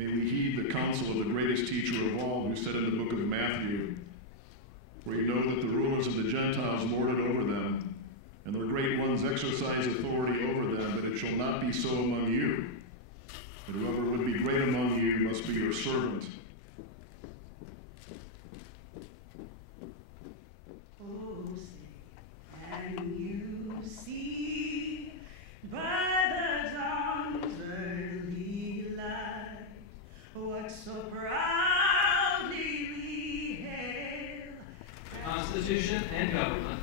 May we heed the counsel of the greatest teacher of all, who said in the book of Matthew, "For you know that the rulers of the Gentiles lord it over them, and their great ones exercise authority over them, but it shall not be so among you. But whoever would be great among you must be your servant." Oh, say, can you see by the dawn's early light what so proudly we hail? Constitution and government.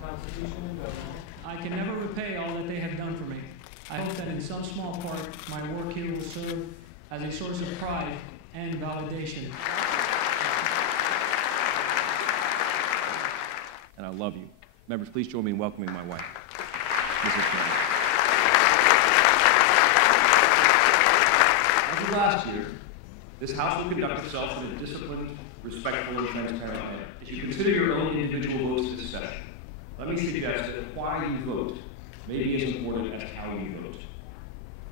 Constitution and government. I can never repay all that they have done for me. I hope that in some small part, my work here will serve as a source of pride and validation. And I love you. Members, please join me in welcoming my wife, Mrs. Kennedy. As of last year, this House will conduct itself in a disciplined, respectful, and transparent manner. As you consider your own individual votes this session, let me suggest that why you vote may be as important as how you vote.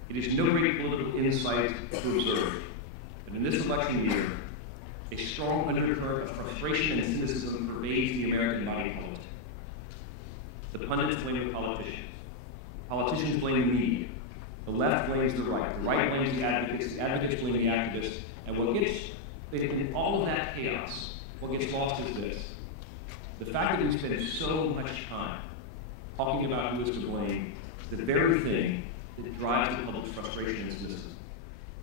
It is no great political insight to observe that in this election year, a strong undercurrent of frustration and cynicism pervades the American body politic. The pundits blame the politicians. Politicians blame the media. The left blames the right blames the advocates blame the activists, and in all of that chaos, what gets lost is this. The fact that we spend so much time talking about who is to blame, the very thing that drives the public's frustration and cynicism.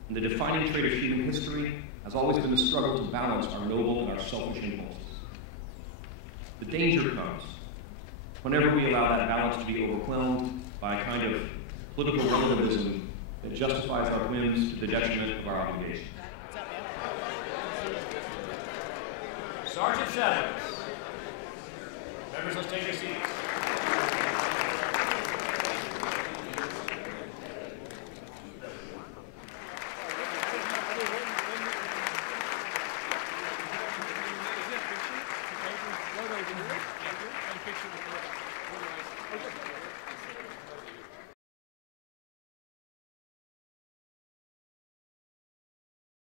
And the defining trait of human history has always been the struggle to balance our noble and our selfish impulses. The danger comes whenever we allow that balance to be overwhelmed by a kind of political relativism that justifies our whims to the detriment of our obligations. Sergeant Shadows. Members, let's take your seats.